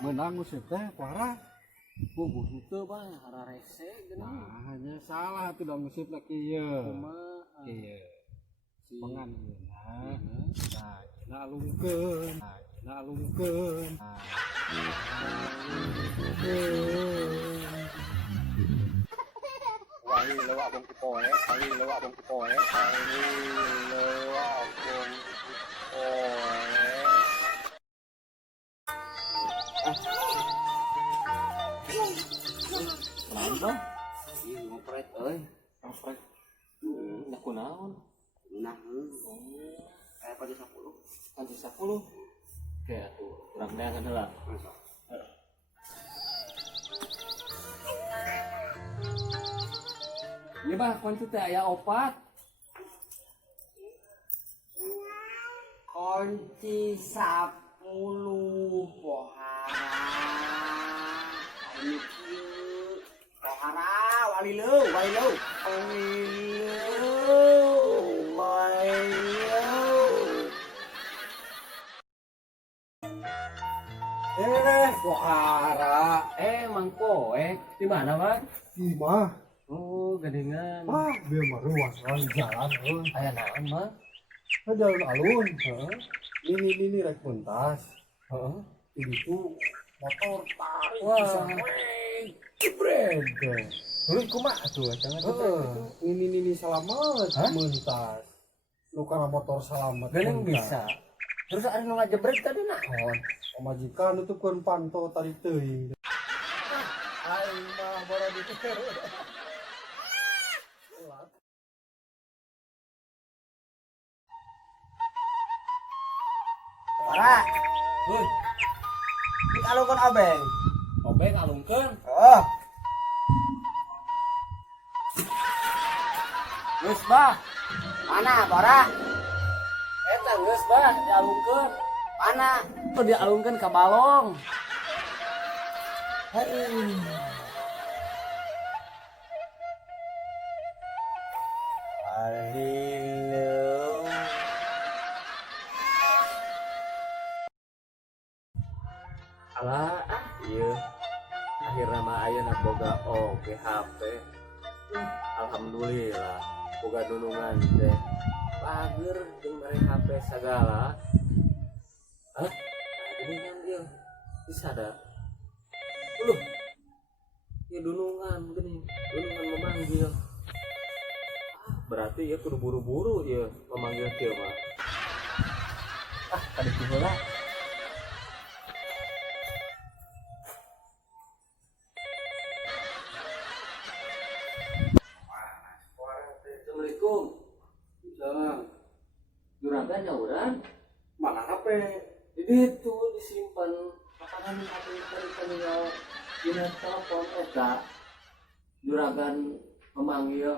menang musik teh kuara bungkus itu bah hara rese gini. hanya salah tuh dong musik lagi ya iya Si pengan nah Ina. nah alungkeun nah alungkeun Wali lewat bong kipoe, wali lewat bong kipoe, wali lewat bong kipoe. Main bang, iya ngopret, ngopret. Nak kunaon? Nah, pada 10, pada 10. Kayak tuh, kurang neangan lah. Iya bah, kunci teh aya opat. Kunci 10 pohara ini pohara walileu pohara Mang Poek, di mana bang? mah Oh, gedengan. biar mah ruas jalan Aya naon bang? jalan alun ini rek pentas Heeh. itu motor tarik Wah. bisa jebret Lu kumaha tuh? Jangan ini selamat Hah? mentas lu karena motor selamat Gening mentas. bisa. Terus ada nu ngajebret tadi naon? Pemajikan itu kan pantau tarik teuing aing mah bara di pohara Heuh, dikalungkeun obeng obeng alungkeun. oh Geus bah. mana pohara Eta geus bah dialungkeun. mana Tuh dialungkeun ka balong. walileu Alah, iya. Akhirnya mah ayeuna boga oge HP. Alhamdulillah, boga dunungan teh. Pager jeung mere HP sagala. Hah? Ini kan dia disadar. Ya dunungan gini, dunungan memanggil. Berarti ya kudu buru-buru ya memanggil kieu mah. Tadi heula. Assalamualaikum. jalan Juragan jauhan. mana HP Itu disimpan makanan HP dari tinggal di telepon eta. Juragan memanggil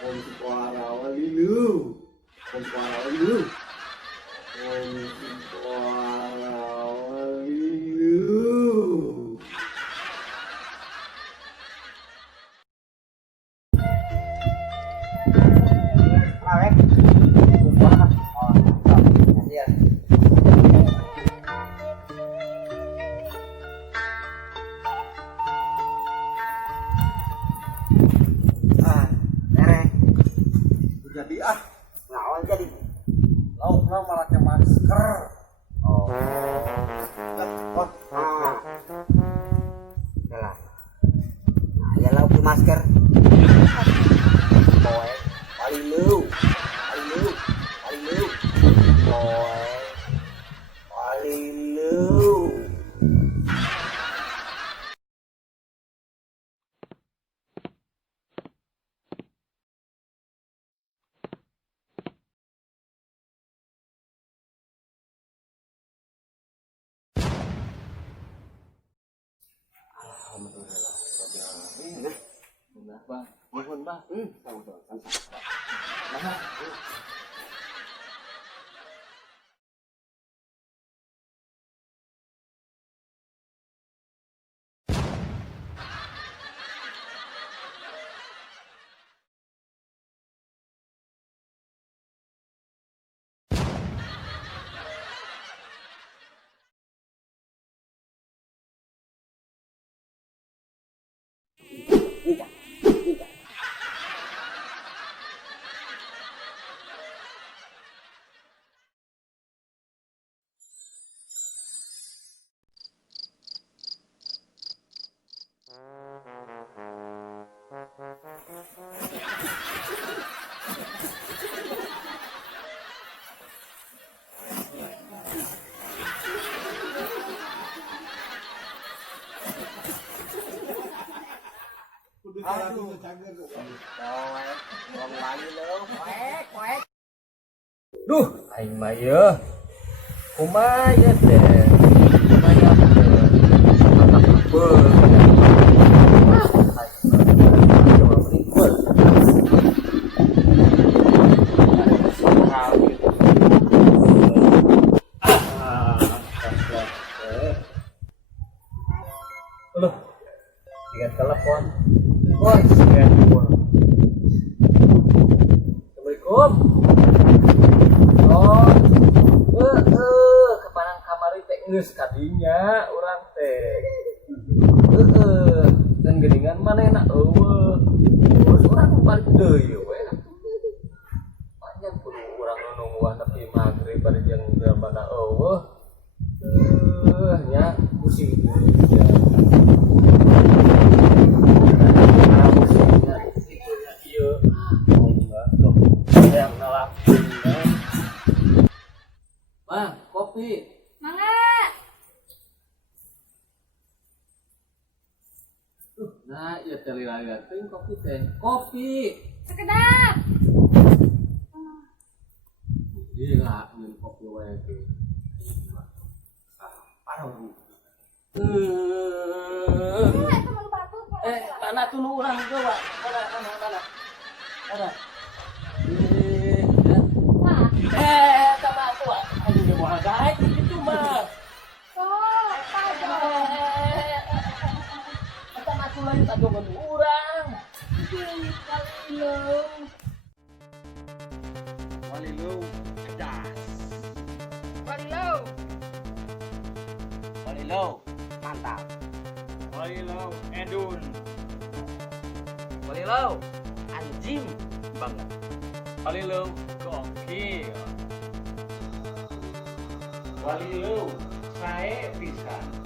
kunci pohara walileu kunci pohara walileu kunci pohara walileu Awek. Upah. Oh, iya. Merek. jadi Naon jadi? lauk malah pakai masker Oh. Yalah. Nah, ya lauk di masker. Boy. Walileu. Boy. Walileu. alhamdulillah. Benar, Bang. Mohon, Bang. Aduh, cager. Poek, wong wali lu. Poek. Duh, aing mah ye. Kumaha teh? Kumaha teh? Loh, dengan telepon. Bos, ya. Assalamualaikum. Oh, kepanang kamari teh geus kadinya urang teh. Dan geuningan manehna eueuh. Terus urang balik deui we. Panjang kudu urang nungguan nepi magrib bari jeung jamana eueuh. Nya pusing. Bang, kopi. Mangga. Nah, ieu teh lila teuing kopi teh. Kopi. Sekedap. Gila, minum kopi wae teh. Parah. Itu mau batuk. Mana tuh nu urang teh, Pak? Mana? Sama tua. Aduh, dia mau gaet gitu mah. Kita matu lagi tak jogan urang. Walilu, das. Walilu, mantap. Walilau Edun. Walilu, anjing banget. Walilau gokil. Walilau sae pisan.